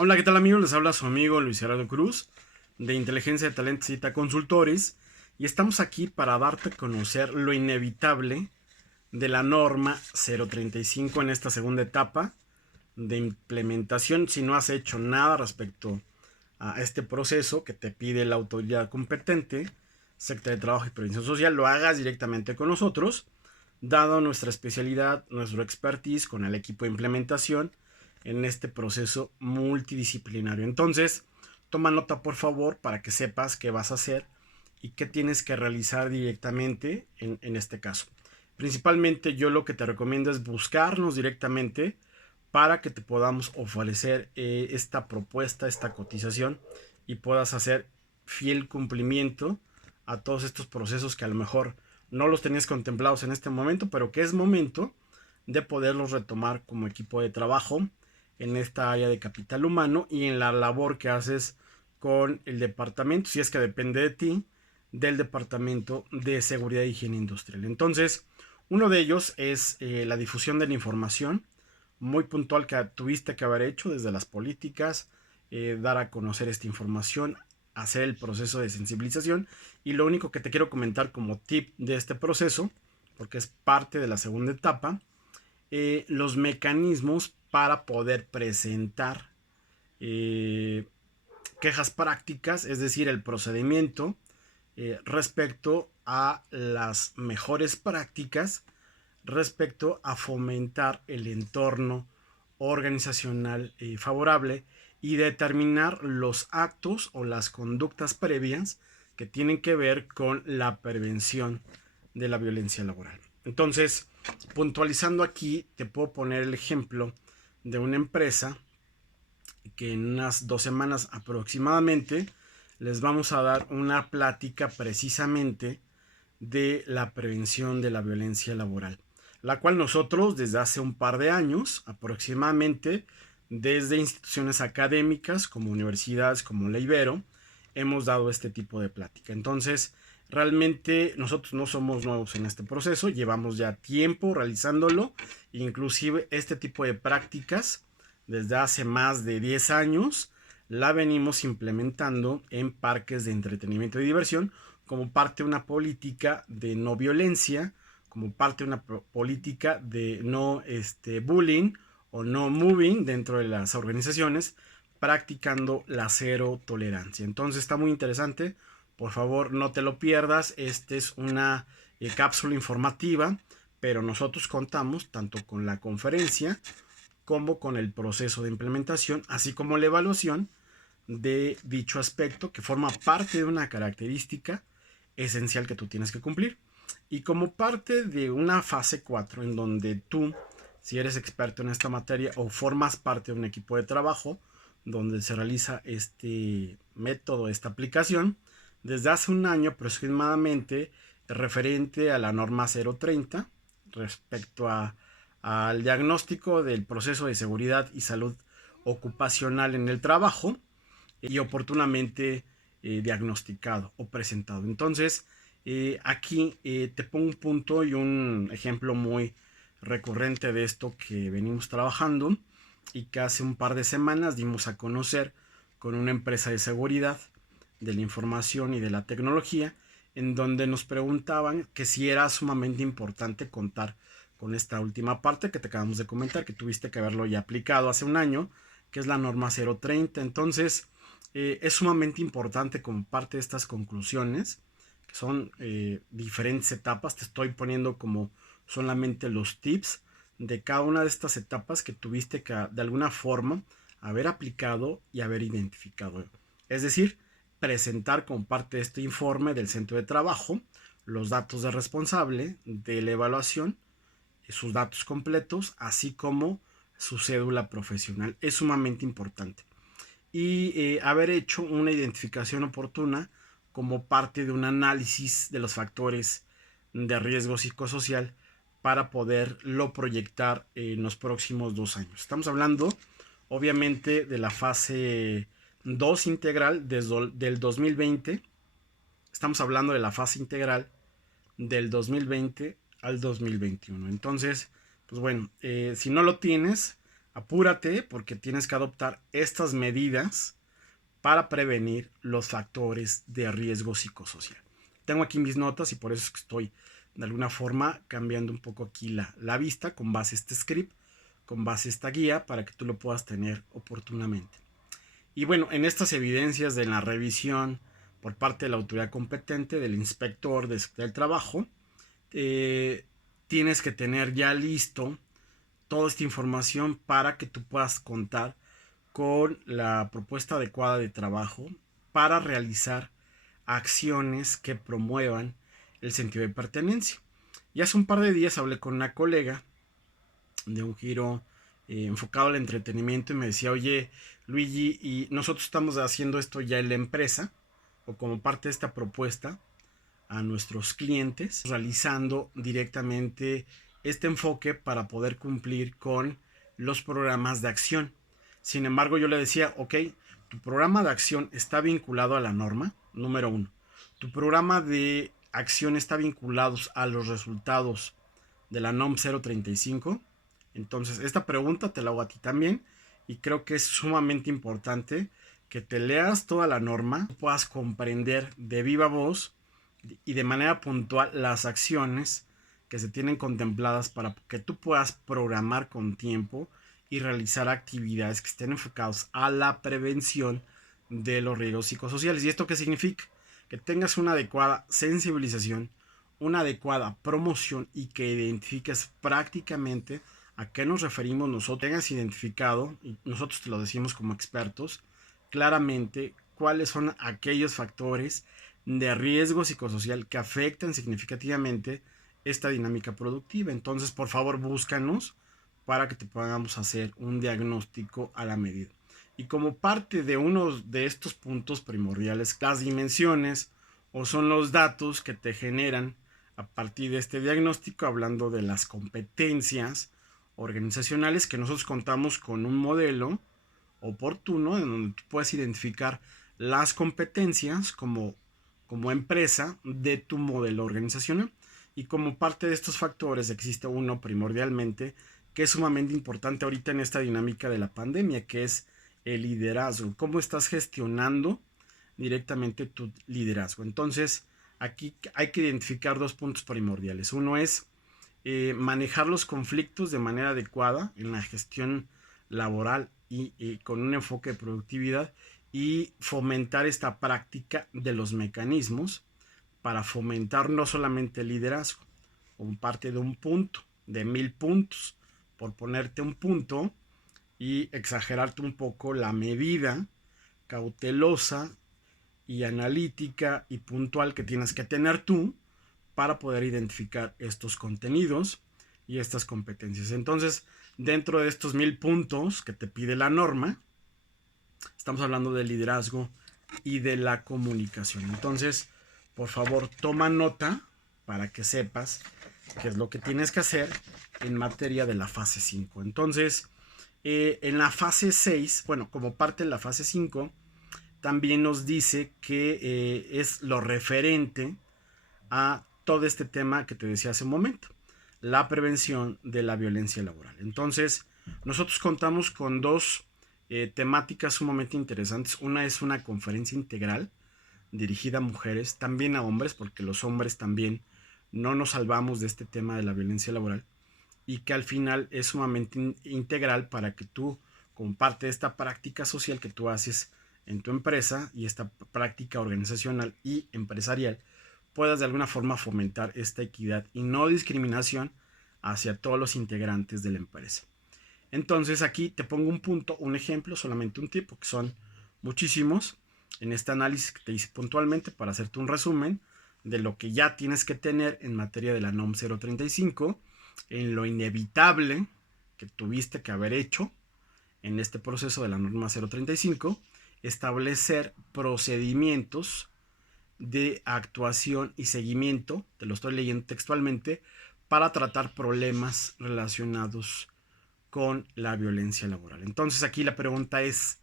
Hola, ¿qué tal amigos? Les habla su amigo Luis Gerardo Cruz de Inteligencia de Talento Cita Consultores y estamos aquí para darte a conocer lo inevitable de la norma 035 en esta segunda etapa de implementación. Si no has hecho nada respecto a este proceso que te pide la autoridad competente, Secretaría de Trabajo y Previsión Social, lo hagas directamente con nosotros, dado nuestra especialidad, nuestro expertise con el equipo de implementación en este proceso multidisciplinario. Entonces, toma nota por favor para que sepas qué vas a hacer y qué tienes que realizar directamente en este caso. Principalmente yo lo que te recomiendo es buscarnos directamente para que te podamos ofrecer esta propuesta, esta cotización y puedas hacer fiel cumplimiento a todos estos procesos que a lo mejor no los tenías contemplados en este momento, pero que es momento de poderlos retomar como equipo de trabajo en esta área de capital humano y en la labor que haces con el departamento, si es que depende de ti, del departamento de seguridad e higiene industrial. Entonces, uno de ellos es la difusión de la información muy puntual que tuviste que haber hecho desde las políticas, dar a conocer esta información, hacer el proceso de sensibilización. Y lo único que te quiero comentar como tip de este proceso, porque es parte de la segunda etapa, los mecanismos para poder presentar eh, quejas prácticas, es decir, el procedimiento respecto a las mejores prácticas, respecto a fomentar el entorno organizacional favorable y determinar los actos o las conductas previas que tienen que ver con la prevención de la violencia laboral. Entonces, puntualizando aquí, te puedo poner el ejemplo de una empresa que en unas 2 semanas aproximadamente les vamos a dar una plática precisamente de la prevención de la violencia laboral, la cual nosotros desde hace un par de años aproximadamente, desde instituciones académicas como universidades como la Ibero, hemos dado este tipo de plática. Entonces, realmente nosotros no somos nuevos en este proceso, llevamos ya tiempo realizándolo, inclusive este tipo de prácticas desde hace más de 10 años la venimos implementando en parques de entretenimiento y diversión como parte de una política de no violencia, como parte de una política de no bullying o no moving dentro de las organizaciones, practicando la cero tolerancia. Entonces está muy interesante, por favor no te lo pierdas, esta es una cápsula informativa, pero nosotros contamos tanto con la conferencia como con el proceso de implementación, así como la evaluación de dicho aspecto que forma parte de una característica esencial que tú tienes que cumplir. Y como parte de una fase 4 en donde tú, si eres experto en esta materia o formas parte de un equipo de trabajo donde se realiza este método, esta aplicación, desde hace un año aproximadamente referente a la norma 030 respecto al diagnóstico del proceso de seguridad y salud ocupacional en el trabajo y oportunamente diagnosticado o presentado. Entonces, aquí te pongo un punto y un ejemplo muy recurrente de esto que venimos trabajando y que hace un par de semanas dimos a conocer con una empresa de seguridad de la información y de la tecnología, en donde nos preguntaban que si era sumamente importante contar con esta última parte que te acabamos de comentar, que tuviste que haberlo ya aplicado hace un año, que es la norma 030. Entonces, es sumamente importante como parte de estas conclusiones, que son diferentes etapas. Te estoy poniendo como solamente los tips de cada una de estas etapas que tuviste que de alguna forma haber aplicado y haber identificado. Es decir, presentar como parte de este informe del centro de trabajo los datos de responsable de la evaluación, sus datos completos, así como su cédula profesional. Es sumamente importante. Y haber hecho una identificación oportuna como parte de un análisis de los factores de riesgo psicosocial para poderlo proyectar en los próximos 2 años. Estamos hablando, obviamente, de la fase 2 integral del 2020. Estamos hablando de la fase integral del 2020 al 2021. Entonces, pues bueno, si no lo tienes, Apúrate porque tienes que adoptar estas medidas para prevenir los factores de riesgo psicosocial. Tengo aquí mis notas y por eso es que estoy de alguna forma cambiando un poco aquí la vista con base a este script, con base a esta guía para que tú lo puedas tener oportunamente. Y bueno, en estas evidencias de la revisión por parte de la autoridad competente, del inspector del trabajo, tienes que tener ya listo toda esta información para que tú puedas contar con la propuesta adecuada de trabajo para realizar acciones que promuevan el sentido de pertenencia. Y hace un par de días hablé con una colega de un giro enfocado al entretenimiento y me decía, oye Luigi, y nosotros estamos haciendo esto ya en la empresa o como parte de esta propuesta a nuestros clientes, realizando directamente este enfoque para poder cumplir con los programas de acción. Sin embargo, yo le decía, ok, tu programa de acción está vinculado a la norma, número uno. Tu programa de acción está vinculado a los resultados de la NOM 035. Entonces, esta pregunta te la hago a ti también y creo que es sumamente importante que te leas toda la norma, puedas comprender de viva voz y de manera puntual las acciones que se tienen contempladas para que tú puedas programar con tiempo y realizar actividades que estén enfocadas a la prevención de los riesgos psicosociales. ¿Y esto qué significa? Que tengas una adecuada sensibilización, una adecuada promoción y que identifiques prácticamente a qué nos referimos nosotros, tengas identificado, y nosotros te lo decimos como expertos, claramente cuáles son aquellos factores de riesgo psicosocial que afectan significativamente esta dinámica productiva. Entonces, por favor, búscanos para que te podamos hacer un diagnóstico a la medida. Y como parte de uno de estos puntos primordiales, las dimensiones o son los datos que te generan a partir de este diagnóstico, hablando de las competencias organizacionales, que nosotros contamos con un modelo oportuno en donde tú puedes identificar las competencias como empresa de tu modelo organizacional. Y como parte de estos factores existe uno primordialmente que es sumamente importante ahorita en esta dinámica de la pandemia, que es el liderazgo. ¿Cómo estás gestionando directamente tu liderazgo? Entonces, aquí hay que identificar dos puntos primordiales. Uno es manejar los conflictos de manera adecuada en la gestión laboral y con un enfoque de productividad y fomentar esta práctica de los mecanismos para fomentar no solamente el liderazgo, como parte de un punto, de 1000 puntos, por ponerte un punto y exagerarte un poco la medida cautelosa y analítica y puntual que tienes que tener tú para poder identificar estos contenidos y estas competencias. Entonces, dentro de estos 1000 puntos que te pide la norma, estamos hablando del liderazgo y de la comunicación. Entonces, por favor, toma nota para que sepas qué es lo que tienes que hacer en materia de la fase 5. Entonces, en la fase 6, bueno, como parte de la fase 5, también nos dice que es lo referente a todo este tema que te decía hace un momento, la prevención de la violencia laboral. Entonces, nosotros contamos con dos temáticas sumamente interesantes. Una es una conferencia integral dirigida a mujeres, también a hombres, porque los hombres también no nos salvamos de este tema de la violencia laboral, y que al final es sumamente integral para que tú, como parte de esta práctica social que tú haces en tu empresa y esta práctica organizacional y empresarial, puedas de alguna forma fomentar esta equidad y no discriminación hacia todos los integrantes de la empresa. Entonces aquí te pongo un punto, un ejemplo, solamente un tipo, que son muchísimos en este análisis que te hice puntualmente para hacerte un resumen de lo que ya tienes que tener en materia de la NOM 035, en lo inevitable que tuviste que haber hecho en este proceso de la norma 035, establecer procedimientos de actuación y seguimiento, te lo estoy leyendo textualmente, para tratar problemas relacionados con la violencia laboral. Entonces aquí la pregunta es,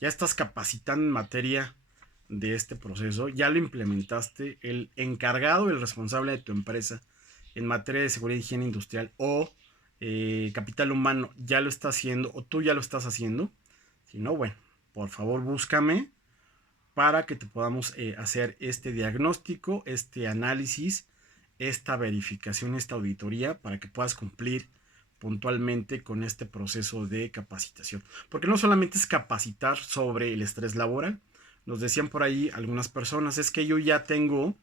¿ya estás capacitando en materia de este proceso? ¿Ya lo implementaste? ¿El encargado, el responsable de tu empresa en materia de seguridad y higiene industrial o Capital Humano ya lo está haciendo o tú ya lo estás haciendo. Si no, bueno, por favor búscame para que te podamos hacer este diagnóstico, este análisis, esta verificación, esta auditoría, para que puedas cumplir puntualmente con este proceso de capacitación. Porque no solamente es capacitar sobre el estrés laboral. Nos decían por ahí algunas personas, es que yo ya tengo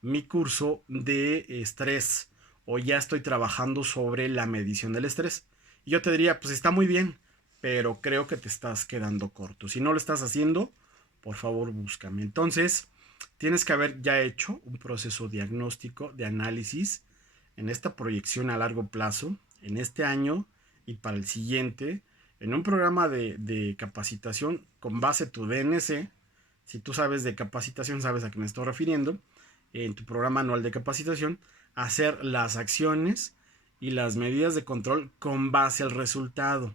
mi curso de estrés o ya estoy trabajando sobre la medición del estrés. Y yo te diría, pues está muy bien, pero creo que te estás quedando corto. Si no lo estás haciendo, por favor búscame. Entonces, tienes que haber ya hecho un proceso diagnóstico de análisis en esta proyección a largo plazo, en este año y para el siguiente, en un programa de capacitación con base tu DNC. Si tú sabes de capacitación, sabes a qué me estoy refiriendo. En tu programa anual de capacitación, hacer las acciones y las medidas de control con base al resultado.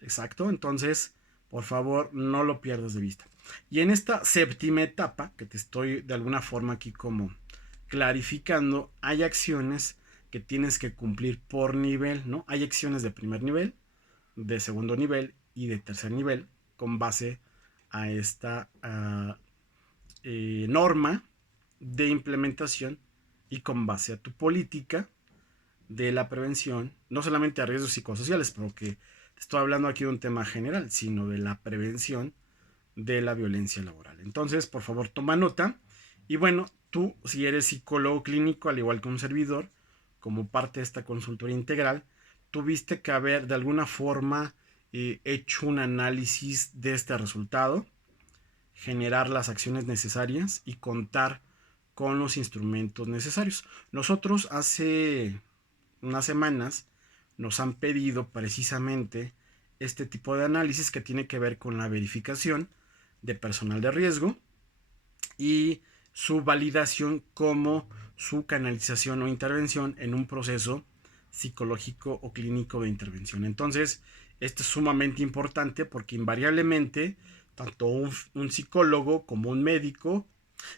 Exacto, entonces, por favor, no lo pierdas de vista. Y en esta séptima etapa, que te estoy de alguna forma aquí como clarificando, hay acciones que tienes que cumplir por nivel, ¿no? Hay acciones de primer nivel, de segundo nivel y de tercer nivel con base a esta norma de implementación y con base a tu política de la prevención, no solamente a riesgos psicosociales, porque te estoy hablando aquí de un tema general, sino de la prevención de la violencia laboral. Entonces, por favor, toma nota. Y bueno, tú, si eres psicólogo clínico, al igual que un servidor, como parte de esta consultoría integral, tuviste que haber de alguna forma hecho un análisis de este resultado, generar las acciones necesarias y contar con los instrumentos necesarios. Nosotros hace unas semanas nos han pedido precisamente este tipo de análisis que tiene que ver con la verificación de personal de riesgo y su validación como su canalización o intervención en un proceso psicológico o clínico de intervención. Entonces, esto es sumamente importante porque invariablemente tanto un psicólogo como un médico,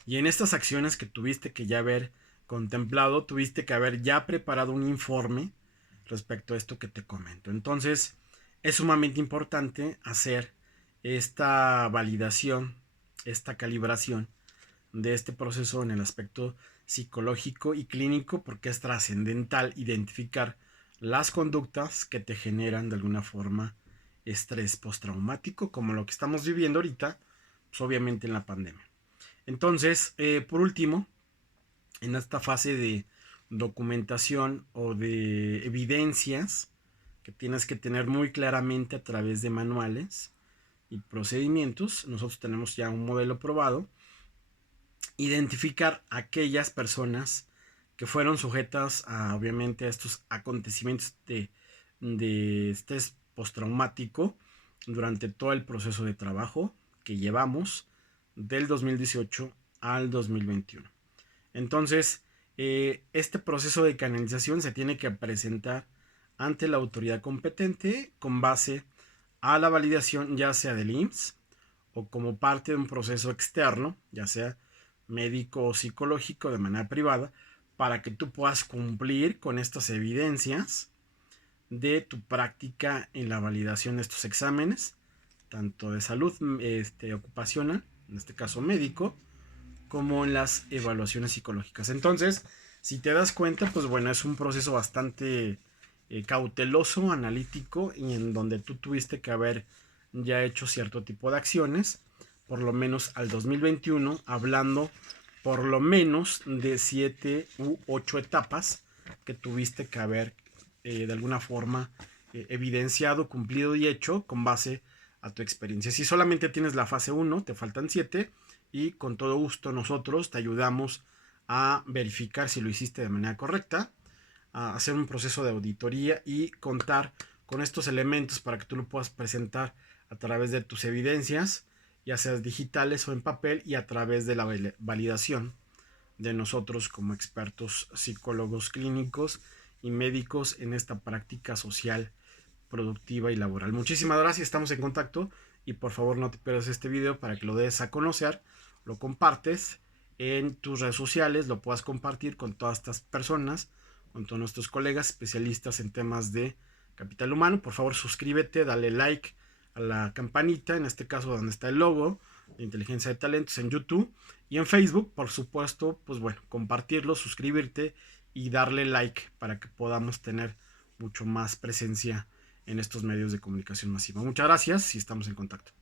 y en estas acciones que tuviste que ya haber contemplado, tuviste que haber ya preparado un informe respecto a esto que te comento. Entonces, es sumamente importante hacer esta validación, esta calibración de este proceso en el aspecto psicológico y clínico, porque es trascendental identificar las conductas que te generan de alguna forma estrés postraumático, como lo que estamos viviendo ahorita, pues obviamente en la pandemia. Entonces, por último, en esta fase de documentación o de evidencias que tienes que tener muy claramente a través de manuales y procedimientos, nosotros tenemos ya un modelo probado. Identificar aquellas personas que fueron sujetas a, obviamente, a estos acontecimientos de estrés postraumático durante todo el proceso de trabajo que llevamos del 2018 al 2021. Entonces, este proceso de canalización se tiene que presentar ante la autoridad competente con base a la validación ya sea del IMSS o como parte de un proceso externo, ya sea médico o psicológico de manera privada, para que tú puedas cumplir con estas evidencias de tu práctica en la validación de estos exámenes, tanto de salud ocupacional, en este caso médico, como en las evaluaciones psicológicas. Entonces, si te das cuenta, pues bueno, es un proceso bastante cauteloso, analítico, y en donde tú tuviste que haber ya hecho cierto tipo de acciones, por lo menos al 2021, hablando por lo menos de 7 u 8 etapas que tuviste que haber de alguna forma evidenciado, cumplido y hecho con base a tu experiencia. Si solamente tienes la fase 1, te faltan 7 y con todo gusto nosotros te ayudamos a verificar si lo hiciste de manera correcta, a hacer un proceso de auditoría y contar con estos elementos para que tú lo puedas presentar a través de tus evidencias, ya seas digitales o en papel, y a través de la validación de nosotros como expertos psicólogos clínicos y médicos en esta práctica social, productiva y laboral. Muchísimas gracias, estamos en contacto y por favor no te pierdas este video para que lo des a conocer, lo compartes en tus redes sociales, lo puedas compartir con todas estas personas con todos nuestros colegas especialistas en temas de capital humano. Por favor, suscríbete, dale like a la campanita, en este caso donde está el logo de Inteligencia de Talentos en YouTube y en Facebook, por supuesto, pues bueno, compartirlo, suscribirte y darle like para que podamos tener mucho más presencia en estos medios de comunicación masiva. Muchas gracias y estamos en contacto.